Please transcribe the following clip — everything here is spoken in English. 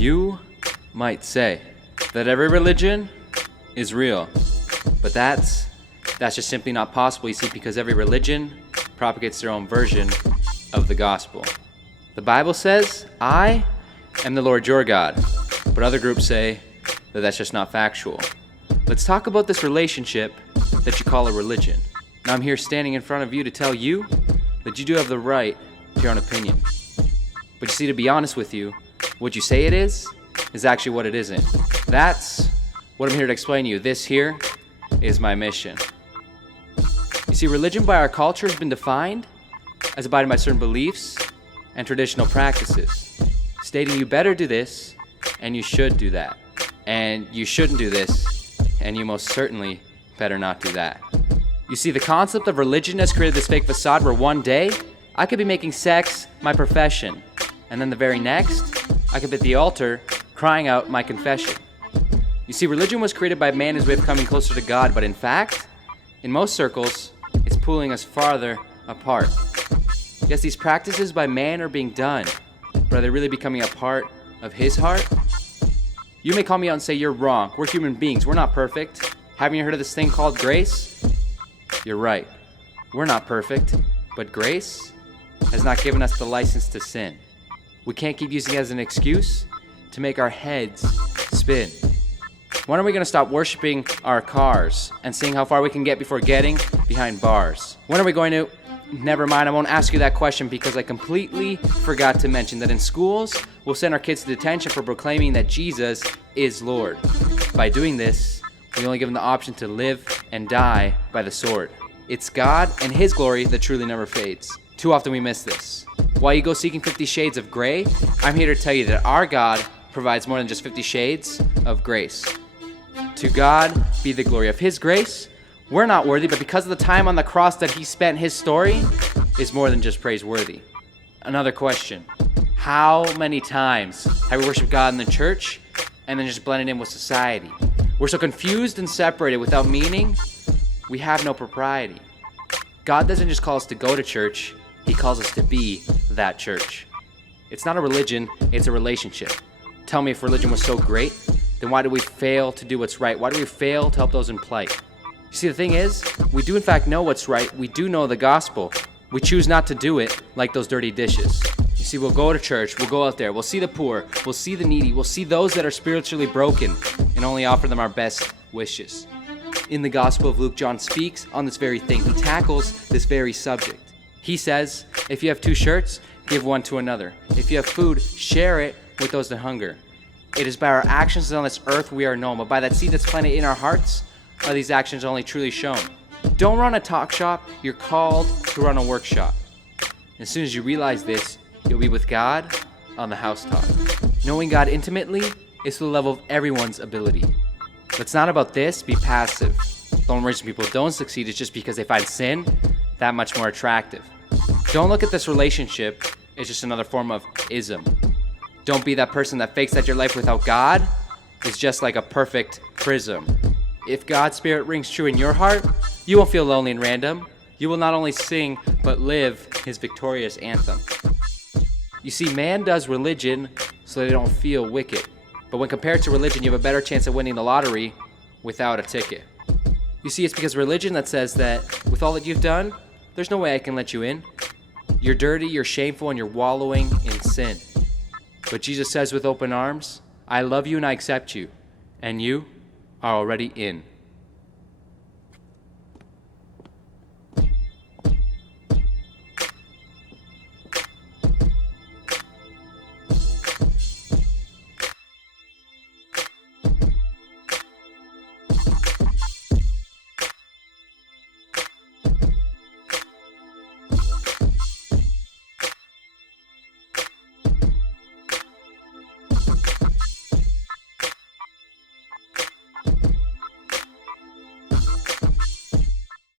You might say that every religion is real, but that's just simply not possible, you see, because every religion propagates their own version of the gospel. The Bible says, I am the Lord your God, but other groups say that that's just not factual. Let's talk about this relationship that you call a religion. Now I'm here standing in front of you to tell you that you do have the right to your own opinion. But you see, to be honest with you, what you say it is actually what it isn't. That's what I'm here to explain to you. This here is my mission. You see, religion by our culture has been defined as abiding by certain beliefs and traditional practices, stating you better do this and you should do that, and you shouldn't do this and you most certainly better not do that. You see, the concept of religion has created this fake facade where one day I could be making sex my profession, and then the very next I could be at the altar crying out my confession. You see, religion was created by man as a way of coming closer to God, but in fact, in most circles, it's pulling us farther apart. Yes, these practices by man are being done, but are they really becoming a part of his heart? You may call me out and say you're wrong. We're human beings. We're not perfect. Haven't you heard of this thing called grace? You're right. We're not perfect, but grace has not given us the license to sin. We can't keep using it as an excuse to make our heads spin. When are we going to stop worshiping our cars and seeing how far we can get before getting behind bars? When are we going to... Never mind, I won't ask you that question because I completely forgot to mention that in schools, we'll send our kids to detention for proclaiming that Jesus is Lord. By doing this, we only give them the option to live and die by the sword. It's God and His glory that truly never fades. Too often we miss this. While you go seeking 50 shades of gray, I'm here to tell you that our God provides more than just 50 shades of grace. To God be the glory of His grace. We're not worthy, but because of the time on the cross that He spent, His story is more than just praiseworthy. Another question. How many times have we worshiped God in the church and then just blended in with society? We're so confused and separated without meaning, we have no propriety. God doesn't just call us to go to church, He calls us to be that church. It's not a religion, it's a relationship. Tell me, if religion was so great, then why do we fail to do what's right? Why do we fail to help those in plight? You see, the thing is, we do in fact know what's right. We do know the gospel. We choose not to do it like those dirty dishes. You see, we'll go to church, we'll go out there, we'll see the poor, we'll see the needy, we'll see those that are spiritually broken, and only offer them our best wishes. In the Gospel of Luke, John speaks on this very thing. He tackles this very subject. He says, if you have 2 shirts, give one to another. If you have food, share it with those that hunger. It is by our actions on this earth we are known, but by that seed that's planted in our hearts are these actions only truly shown. Don't run a talk shop, you're called to run a workshop. As soon as you realize this, you'll be with God on the housetop. Knowing God intimately is to the level of everyone's ability. But it's not about this, be passive. The only reason people don't succeed is just because they find sin that much more attractive. Don't look at this relationship as just another form of ism. Don't be that person that fakes that your life without God is just like a perfect prism. If God's Spirit rings true in your heart, you won't feel lonely and random. You will not only sing, but live His victorious anthem. You see, man does religion so they don't feel wicked. But when compared to religion, you have a better chance of winning the lottery without a ticket. You see, it's because religion that says that with all that you've done, there's no way I can let you in. You're dirty, you're shameful, and you're wallowing in sin. But Jesus says with open arms, I love you and I accept you, and you are already in.